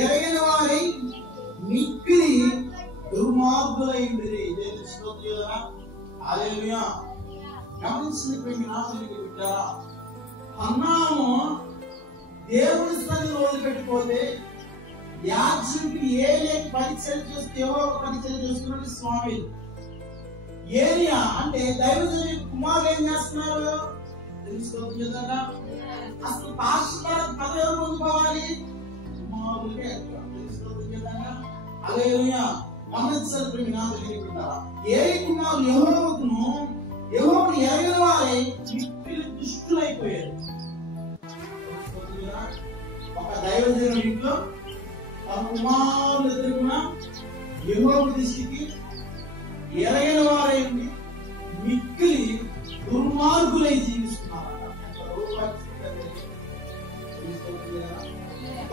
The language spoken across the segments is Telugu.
ఎరగిన వారి మిక్కిలి దుర్మార్గులైంది. హల్లెలూయా. గమనించిన నాశనికి బిడ్డారా, హన్నాము దేవుని సన్నిధిని వదిలిపెట్టిపోతే యాజకుడికి ఏలియా పరిచయం చేస్తే ఎవరో పరిచయం చేస్తున్నట్టు స్వామి. ఏలియా అంటే దైవజనుడి కుమారులు ఏం చేస్తున్నారు తెలుసుకోవచ్చు కదా. అసలు పాస్టర్ పదవి పొందుకోవాలి కుమారులకే తెలుసుకోవచ్చు కదా. హల్లెలూయా. గమనించాలి ప్రేమికులారా, ఏలి కుమారులు యెహోవాను ఎరగని వారే మిక్కిలి దుష్టులైపోయారు. ఒక దైవజనుడి ఇంట్లో తన కుమారులు ఎదుర్కొన్న యెహోవా దృష్టికి ఎరగని వారైంది మిక్కిలి దుర్మార్గులై జీవిస్తున్నారట.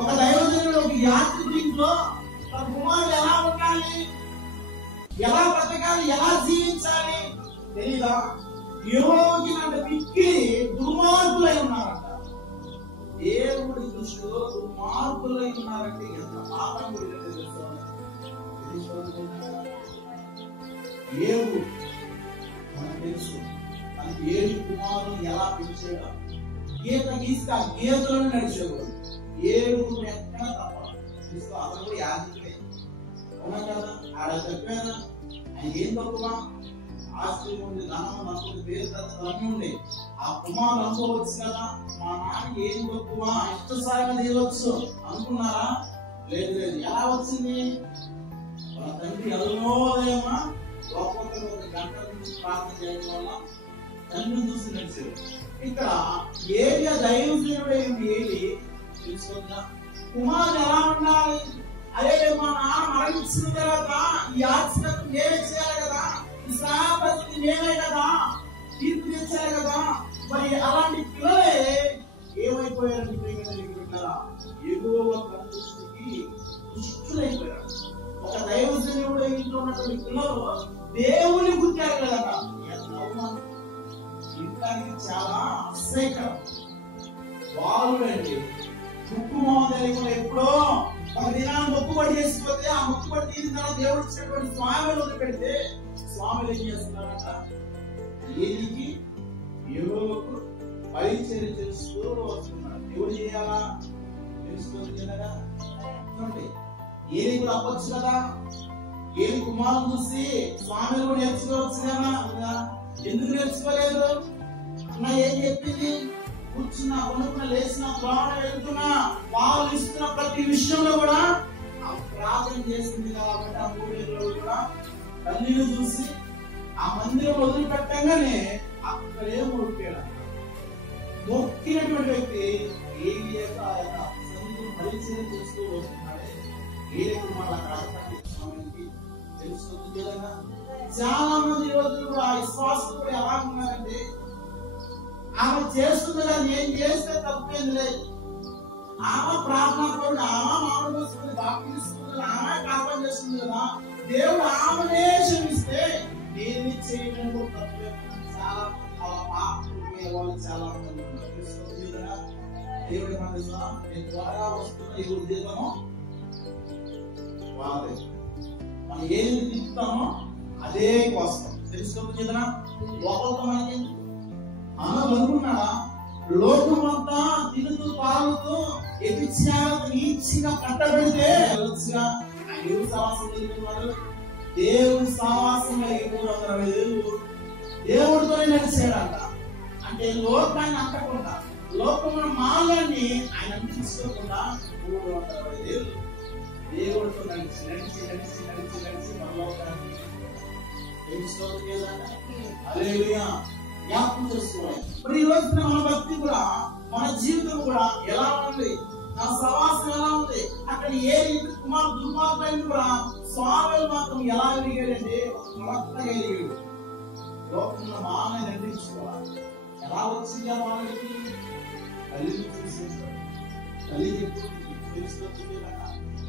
ఒక దైవజనుడు ఒక యాత్రికుడి ఇంట్లో తన కుమారులు ఎలా ఉండాలి, ఎలా బ్రతకాలి, ఎలా జీవించాలి తెలీదా? యెహోవాకి అంటే మిక్కిలి దుర్మార్గులై ఉన్నారంట. దేవుడి దృష్టిలో దుర్మార్గులై ఉన్నారంటే ఎంత పాపం ఏడు మనకు తెలుసు. మనకి 7 కుమారులు ఎలా పెంచాడు, గీత గీస్తా గీతలను నడిచేవాడు. 7 ఎక్కడ తప్ప అతను కూడా యాజకుడే అవునా కదా. ఆడ చెప్పారా ఆయన ఏం తక్కువ ఆస్తి ఉంది, ధనం నష్టం, పేరు అన్నీ ఉండే. ఆ కుమారులు అనుకోవచ్చు కదా, మా నాన్నకి ఏం తక్కువ ఇష్టసాయంగా తీయవచ్చు అనుకున్నారా? లేదు లేదు. ఎలా వచ్చింది? వాళ్ళ తండ్రి ఎల్లనోదేమా ఒక్కొక్కరు ఒక గంట నుంచి ప్రార్థన చేయడం వల్ల తండ్రిని చూసి నడిచారు. ఇక్కడ ఏలియా దైవజనుడైంది ఏలి తెలుసుకుందా. కుమారుడు ఎలా ఉండాలి? అదే మా నాన్న మరణించిన తర్వాత ఈ ఆశ్చర్యం నేనే చేయాలి కదా, ఈ సహాపతి నేనే కదా, తీర్పు తెచ్చారు కదా. మరి అలాంటి పిల్లలే ఏమైపోయారని ప్రేమికులారా, ఎగువ దృష్టికి దుష్టులైపోయారు. ఒక దైవజనుడు ఇంట్లో ఉన్నటువంటి పిల్లలు దేవుని గుర్తారు కదా. ఇంటానికి చాలా అసహ్యకరం. వాళ్ళండి ముక్కు మోదలికలు ఎప్పుడో ఒక దినాన్ని మొక్కుబడి చేసిపోతే ఆ మొక్కుబడి తీరిన తర్వాత దేవుడు ఇచ్చినటువంటి స్వామిని వదిలిపెడితే స్వామిలు ఏం చేస్తున్నారట, ఏలికి యెహోవాకు పరిచర్య చేస్తూ వస్తున్నాడు. ఎవరు చేయాలా తెలుసుకోవచ్చు కదా. ఏలి కూడా అవ్వచ్చు కదా. ఏలి కుమారులు చూసి స్వామిలు కూడా నేర్చుకోవచ్చు కదా. ఎందుకు నేర్చుకోలేదు? అన్న ఏం చెప్పింది? కూర్చున్నా, కొనుక్కున్నా, లేచినా, ప్రాణ వెళ్తున్నా, వాళ్ళు ఇస్తున్న ప్రతి విషయంలో కూడా ప్రార్థన చేస్తుంది కాబట్టి ఆ 3 ఏళ్ళు కూడా తల్లిని చూసి ఆ మందిరం వదిలిపెట్టంగానే అక్కడే మొక్కాడు. మొక్కినటువంటి వ్యక్తి ఏలియా పరిచయం చేస్తూ వస్తున్నాడే. ఏలికి మళ్ళీ ప్రార్థనకి తెలుస్తుంది కదా. చాలా మంది రోజులు కూడా విశ్వాసం కూడా ఎలా ఉన్నారంటే, ఆమె చేస్తుంది కదా, నేను చేస్తే తప్పేది లేదు. ఆమె ప్రార్థన కూడా ఆమె మామూలు వస్తుంది, బాప్తి తీసుకుంటుంది, ఆమె ప్రార్థన చేస్తుంది కదా, దేవుడు ఆమెనే క్షమిస్తే నేను చేయడం కూడా తప్పలేదు. చాలా వాళ్ళు చాలా మంది ఉన్నారు. దేవుడి మన నేను త్వరగా వస్తున్న ఈ ఉద్యోగము వాళ్ళదే. మనం ఏది తిప్పుతామో అదే కోసం తెలుసుకోవచ్చు కదా. ఒకరితో మనకి అనుకున్నాడా లోకమంతా తిరుగుతూ తాగుతూ నీచిగా కట్టబెడితే దేవుడు సహవాసం తెలుగుతున్నాడు. దేవుడు సహవాసం 360 దేవుడితోనే నడిచాడంట. అంటే లోకాన్ని అంటకుండా, లోకముల మాలని ఆయన తీసుకోకుండా 360 దేవుడితో నడిచి నడిచి నడిచి నడిచి నడిచి పరలోకాన్ని జ్ఞాపకం చేసుకోవాలి. మరి ఈ రోజున మన భక్తి కూడా, మన జీవితం కూడా ఎలా ఉంది, నా సవాసం ఎలా ఉంది, అక్కడ ఏ కుమార్ దుర్మార్గం కూడా స్వామి మాత్రం ఎలా ఎదిగాడంటే మొత్తగా ఎదిగాడు. లోకంలో మానే నటించుకోవాలి. ఎలా వచ్చిందా వాళ్ళకి తల్లిని చూసేస్తాడు. తల్లి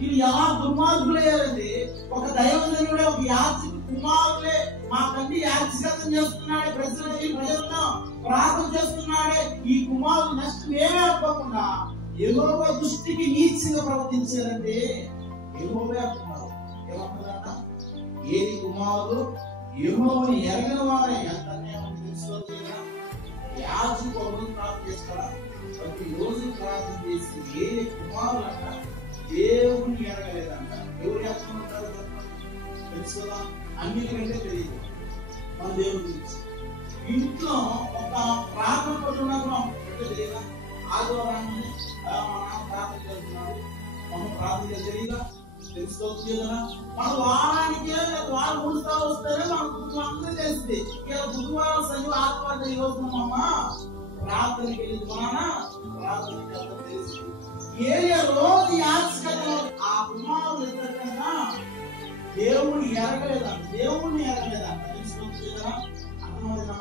ఇది ఎలా దుర్మార్గులయ్యారండి. ఒక దైవజనుడే, ఒక యాజకుడు కుమారులే మా తండ్రి యాజకత్వం చేస్తున్నాడే, ప్రజలను ప్రార్థన చేస్తున్నాడే, ఈ కుమారుడు నష్టం ఏమీ అనుకోకుండా యెహోవా దృష్టికి నీచంగా ప్రవర్తించారంటే యెహోవే అంటున్నారు. ఏమంటున్నారట? ఏలి కుమారులు యెహోవాను ఎరగని వారే. ఎంత అన్యాయం తెలుసుకోవచ్చు కదా. యాజకుడు రోజు ప్రార్థన చేస్తాడా? ప్రతి రోజు ప్రార్థన చేసి ఏలి కుమారులు అంట దేవుణ్ణి ఎరగలేదంట. ఎవరు చేస్తున్నారు తెలుసుకోదా? అన్నిటికంటే తెలియదు మన దేవుని గురించి. ఇంట్లో ఒక ప్రార్థన పట్టుకున్నాం తెలియదా? ఆదివారాన్ని ప్రార్థన చేస్తున్నాడు, మనం ప్రార్థన తెలియదా? తెలుసుకోవచ్చు కదా. మన వారానికి వారం 3 సార్లు వస్తేనే మనకు అందరూ తెలిసింది. ఇలా బుధవారం శని ఆదివారం చదువుతున్నామమ్మా ప్రార్థనకి వెళ్ళి ప్రార్థనకి తెలిసింది. ఏ రోజు యాచకతో ఆ కుమారులు ఎదురకన్నా దేవుణ్ణి ఎరగలేదంట. తెలుసుకోవచ్చు కదా. అర్థమవుతుందా?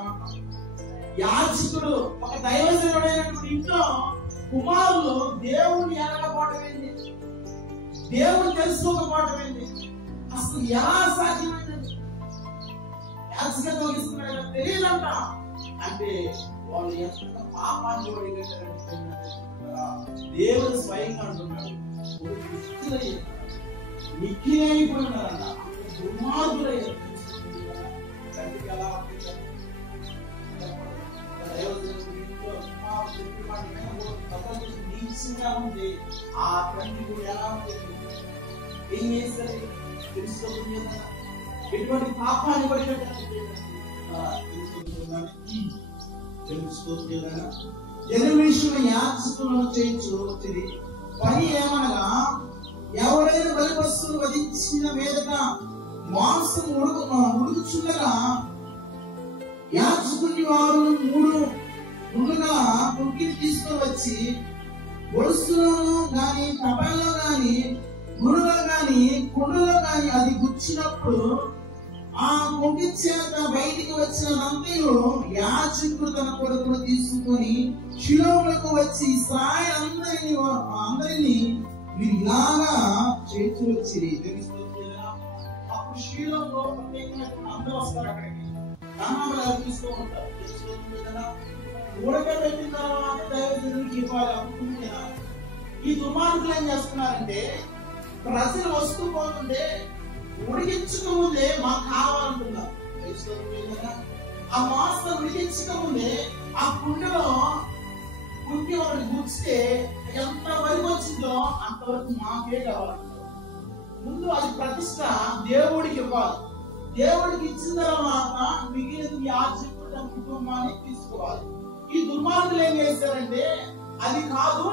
యాజకుడు ఒక దైవజనుడైనటువంటి ఇంట్లో కుమారులు దేవుణ్ణి ఎరగకపోవడం ఏంటి? దేవుడు తెలుసుకోకపోవడం ఏంటి? అసలు ఎలా సాధ్యమైంది? యాజకత్వం తీసుకున్నాడు తెలియదంట. అంటే వాళ్ళు ఎంత పాపాన్ని దేవుడు స్వయంగా అంటున్నాడు, మిక్కిలైపోయినారన్న దుర్మార్గులయ్యారు. తండ్రికి ఎలా నీచంగా ఉంది. ఆ తండ్రి ఎలా ఉంటుంది? ఏం చేస్తారు తెలుసుకోవాలి కదా. ఎటువంటి పాపాన్ని తెలుసుకోవచ్చు కదా. జనమేశ్వర యాచకులను చేయించు పని ఏమనగా, ఎవరైనా బలి వస్తువులు వధించిన మీదట మాంసం ఉడుకుచుండగా యాచకుని వారు 3 ముందుగా కుక్కిని తీసుకొని వచ్చి గొలుసులోను గాని కపల్లో గాని గురులో గాని కుండలో గాని అది గుచ్చినప్పుడు ఆ కుక్కి చేత బయటికి వచ్చినంతయు యాజకుడు తన కొడుకును తీసుకొని షిలోములకు వచ్చి ఇశ్రాయేలు అందరినీ మీరు ఇలాగా చేస్తూ వచ్చి అప్పుడు షిలోములో ప్రత్యేకమైన అందరూ వస్తారు. అక్కడికి నామాలు తీసుకో ఉంటారు. తెలుసుకోవచ్చు కదా. ఉడకబెట్టిన తర్వాత దైవజనుడికి ఇవ్వాలి. అప్పుడు ఈ దుర్మార్గులు ఏం చేస్తున్నారంటే ప్రజలు వస్తూ పోతుంటే ఉడికించక ముందే మాకు కావాలంటున్నారు. ఆ మాంసం ఉడికించక ముందే ఆ కుండలో కుంటి ఒకటి గుచ్చితే ఎంత వరకు వచ్చిందో అంతవరకు మాకే కావాలంటారు. ముందు అది ప్రతిష్ట దేవుడికి ఇవ్వాలి. దేవుడికి ఇచ్చిన తర్వాత మిగిలిన యాజకుడు తన కుటుంబాన్ని తీసుకోవాలి. ఈ దుర్మార్గులు ఏం చేశారంటే అది కాదు,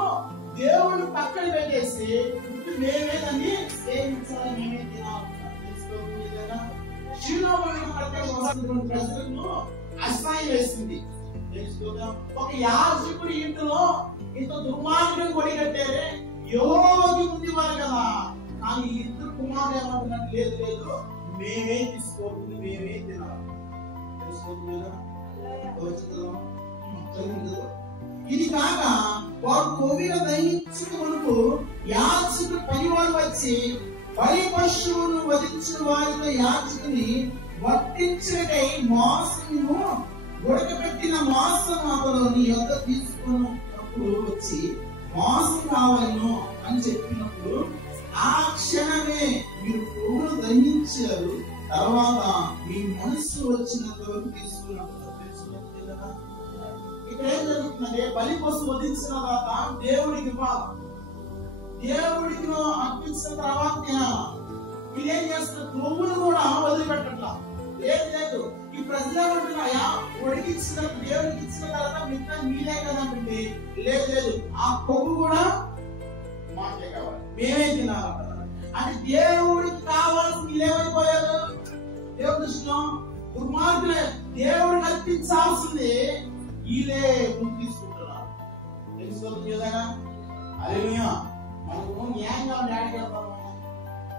దేవుడిని పక్కన పెట్టేసి మేమే దాన్ని సేవించాలి, మేమే తినాలి. ప్రజలను అసహ్యం వేసింది. ఒక యాజకుడి ఇంట్లో ఇంత దుర్మార్గం కొడిగట్టారే. యోగి ఉంది వారు కదా. కానీ ఇద్దరు కుమారులు ఏమంటున్నట్టు లేదు మేమే తీసుకోవాలి, మేమే తినాలి. ఇది కాక వాడు కోవిల దహించుకు యాజకుడు పనివాడు వచ్చి బలి పశువును వధించిన వారితో యాజకుని వర్తించటై మాంసమును ఉడకబెట్టిన మాంసం అతను నీ యొద్ద తీసుకున్నప్పుడు వచ్చి మాంసం కావాలను అని చెప్పినప్పుడు ఆ క్షణమే మీరు కొవ్వును దహించారు. తర్వాత మీ మనస్సు వచ్చినంత వరకు తీసుకున్నప్పుడు ఇక్కడ ఏం జరుగుతుందంటే బలి పశువు వధించిన తర్వాత దేవుడికి ఇవ్వాలి. దేవుడికి అర్పించిన తర్వాత వీళ్ళేం చేస్తున్నారు? కొవ్వును కూడా వదిలిపెట్టట్లా. లేదు ఈ ప్రజలు ఏమంటున్నాయా ఉడికించిన దేవుడికి ఇచ్చిన తర్వాత మిగతా మీదే కదా అంటే లేదు ఆ కొవ్వు కూడా మాకే కావాలి, మేమే తినాలంటారు. అంటే దేవుడికి కావాల్సిన వీళ్ళేమైపోయారు? దేవుడి దృష్టిలో దుర్మార్గులే. దేవుడికి అర్పించాల్సింది వీళ్ళే ముందు తీసుకుంటున్నారు. తెలుసుకోవచ్చు కదా. హల్లెలూయా. మనకు న్యాయంగా డాడీకి వెళ్తాము,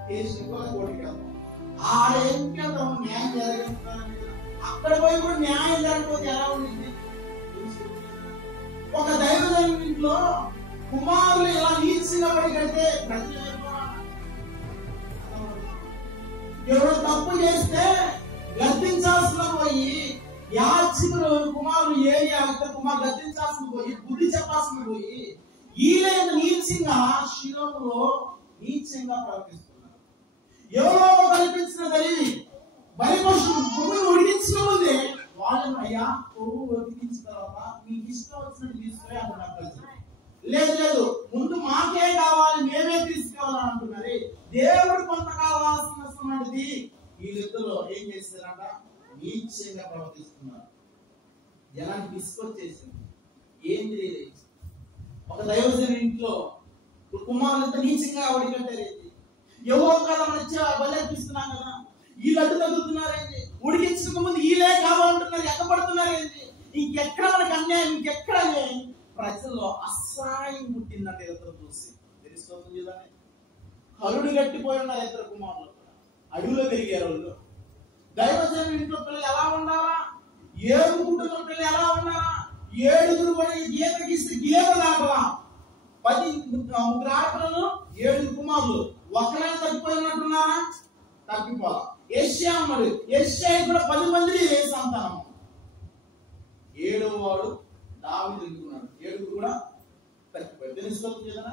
టేస్ట్ కూడా కోటికి వెళ్తాం. ఆడేంటికి వెళ్తాము న్యాయం జరగదు. అక్కడ పోయి కూడా న్యాయం జరగకపోతే ఎలా ఉంటుంది? ఒక దైవజనుడి ఇంట్లో కుమారులు ఎలా నీచంగా పడిగడితే ప్రజలు ఎవరు తప్పు చేస్తే గద్దించాల్సిన పోయి యాజకుడు కుమారులు ఏరియా కుమారు గద్దించాల్సిన పోయి బుద్ధి చెప్పాల్సిన పోయి వీళ్ళ నీచంగా శిలోములో నీచంగా ప్రవర్తిస్తున్నారు. ఎవరో కల్పించిన తెలివి బలి పశువు కొవ్వును ఉడికించిన ముందే వాళ్ళని అయ్యా కొవ్వు ఉడికించిన తర్వాత మీకు ఇష్టం వచ్చినట్టు తీసుకుని అంటున్నారు ప్రజలు. లేదు లేదు, ముందు మాకే కావాలి, మేమే తీసుకోవాలని అంటున్నారు. దేవుడు కొంత కావాల్సినటువంటిది వీళ్ళిద్దరూ ఏం చేస్తారంట? నీచంగా ప్రవర్తిస్తున్నారు. జనాన్ని తీసుకొచ్చేసింది. ఏం చేయలేదు. ఒక దైవజనుడి ఇంట్లో కుమారులంతా నీచంగా ఆవిడ కట్టారేంటి? ఎవరో కదా మన బలి అర్పిస్తున్నాం కదా, వీళ్ళు అడ్డు తగ్గుతున్నారేంటి? ఉడికించక ముందు వీళ్ళే కావాలంటున్నారు, ఎక్కబడుతున్నారేంటి? ఇంకెక్కడ మనకు అన్యాయం, ఇంకెక్కడ ప్రజల్లో అసహాయం పుట్టిందంటే ఇద్దరు చూసి తెలుస్తుంది కదా. కరుడు గట్టిపోయి ఉన్నారు ఇద్దరు కుమారులు, అడవిలో పెరిగారు వాళ్ళు. దైవజనుడి ఇంట్లో పిల్లలు ఎలా ఉండాలా? 7 కుటుంబం పిల్లలు ఎలా ఉన్నారా? 7 కూడా గీత గీస్తే గీత దాటలా. 10 ముగ్గురు ఆడపిల్లలు 7 కుమారులు, ఒకరైనా తప్పిపోయినట్టున్నారా? తప్పిపోలా. యెషయా అన్నాడు, యెషయా కూడా 10 మంది సంతానం. 7వ వాడు దావీదు ఎన్నుకున్నాడు. 7 కూడా తప్పిపోయారు. తెలుస్తుంది కదా.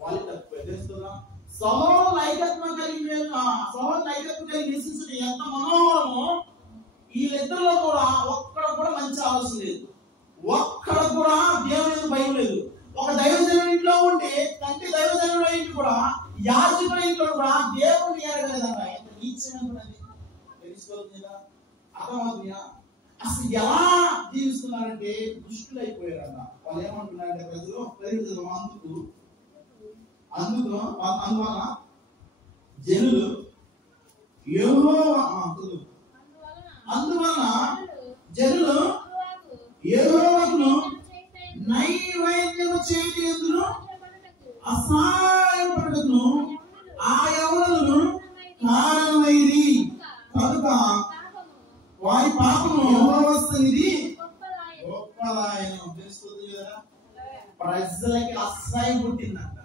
వాళ్ళు తప్పిపోయారు. తెలుస్తుందా? సహోదరుల ఐకత్వం కలిగి నివసించడం ఎంత మనోహరమో, వీళ్ళిద్దరిలో కూడా ఒక్కడ కూడా మంచి ఆలోచన లేదు, ఒక్కడ కూడా దేవుని భయం లేదు. ఒక దైవజనుడి ఇంట్లో ఉండి కంటి దైవజనుడి ఇంటి కూడా యాజకుడి ఇంట్లో కూడా దేవుని ఎరగలేదంట. ఎంత నీచమైనది తెలుసుకోవచ్చు కదా. అర్థమవుతుందా? అసలు ఎలా జీవిస్తున్నారంటే దుష్టులు అయిపోయారంట. వాళ్ళు ఏమంటున్నారంటే ప్రజలు అందువల్ల జనులు యెహోవాకు నైవేద్యము చేయటకు అసహాయపడుటకు ఆ యెహోవాను కారణమైరి కనుక వారి పాపము యెహోవా సన్నిధి గొప్పదాయను. తెలుస్తుంది కదా. ప్రజలకి అసహాయం పుట్టిందంట.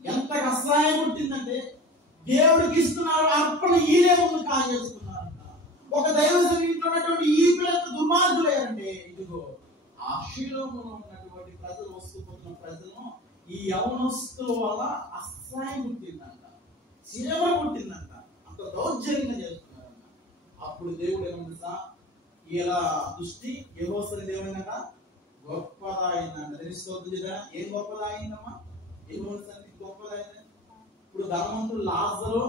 ఎంత అసహాయం పుట్టిందంటే దేవుడికి ఇస్తున్నారు అర్పణ, ఈలే ముందు కాల్ చేసుకున్నారంట. ఒక దైవజనుడి ఇంట్లో ఉన్నటువంటి ఈ పిల్లలు దుర్మార్గులేరంటే, ఇదిగో ఆ శిలోములో ఉన్నటువంటి ప్రజలు వస్తుపోతున్న ప్రజలను ఈ యవనస్తుల వల్ల అసహాయం పుట్టిందంట, శ్రమ పుట్టిందంట, అంత దౌర్జన్యంగా చేస్తున్నారంట. అప్పుడు దేవుడు ఏమంటా, ఇలా దృష్టి యెహోవా దేవుడైనాక గొప్పదాయిందంట. తెలుసుకోవద్దు కదా. ఏం గొప్పదాయిందమ్మా? యెహోవా గొప్పదాయింది. ఇప్పుడు ధనవంతుడు లాజరు